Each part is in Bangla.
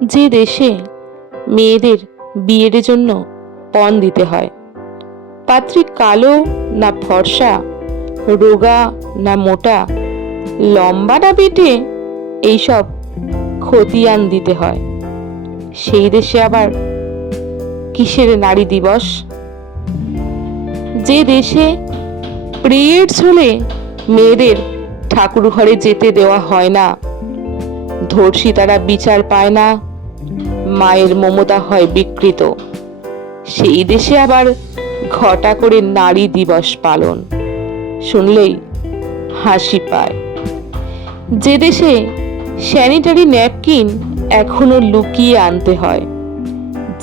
যে দেশে মেয়েদের বিয়ের জন্য পণ দিতে হয়, পাত্রী কালো না ফর্সা, রোগা না মোটা, লম্বা না বেটে, এইসব খতিয়ান দিতে হয়, সেই দেশে আবার কিসের নারী দিবস? যে দেশে পিরিয়ডস হলে মেয়েদের ঠাকুর ঘরে যেতে দেওয়া হয় না, ধর্ষিতারা বিচার পায় না, মায়ের মমতা হয় বিকৃত, সেই দেশে আবার ঘটা করে নারী দিবস পালন, শুনলেই হাসি পায়। যে দেশে স্যানিটারি ন্যাপকিন এখনো লুকিয়ে আনতে হয়,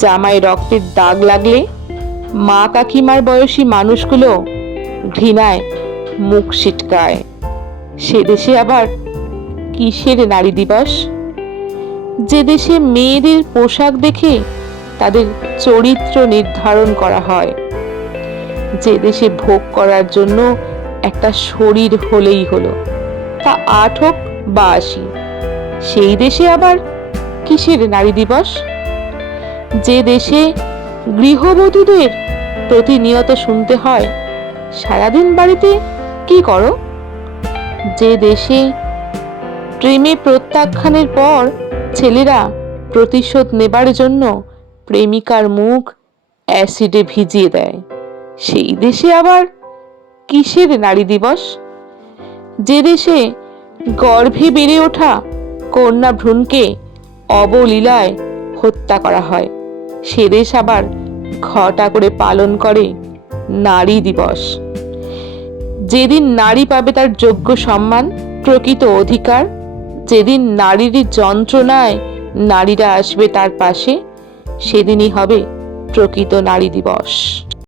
জামায় রক্তের দাগ লাগলে মা কাকিমার বয়সী মানুষগুলো ঘৃণায় মুখ সিটকায়, সে দেশে আবার কিসের নারী দিবস? যে দেশে মেয়েদের পোশাক দেখে তাদের চরিত্র নির্ধারণ করা হয়, যে দেশে ভোগ করার জন্য একটা শরীর হলেই হলো, তা ৮ হোক বা ৮০, সেই দেশে আবার কিসের নারী দিবস? যে দেশে গৃহবধূদের প্রতিনিয়ত শুনতে হয়, সারাদিন বাড়িতে কি করো? যে দেশে প্রেমে প্রত্যাখ্যানের পর ছেলেরা প্রতিশোধ নেবার জন্য প্রেমিকার মুখ অ্যাসিডে ভিজিয়ে দেয়, সেই দেশে আবার কিসের নারী দিবস? যে দেশে গর্ভে বেড়ে ওঠা কন্যা ভ্রূণকে অবলীলায় হত্যা করা হয়, সে দেশ আবার ঘটা করে পালন করে নারী দিবস। যেদিন নারী পাবে তার যোগ্য সম্মান, প্রকৃত অধিকার, যেদিন নারীর যন্ত্রণায় নারীরা আসবে তার পাশে, সেদিনই হবে প্রকৃত নারী দিবস।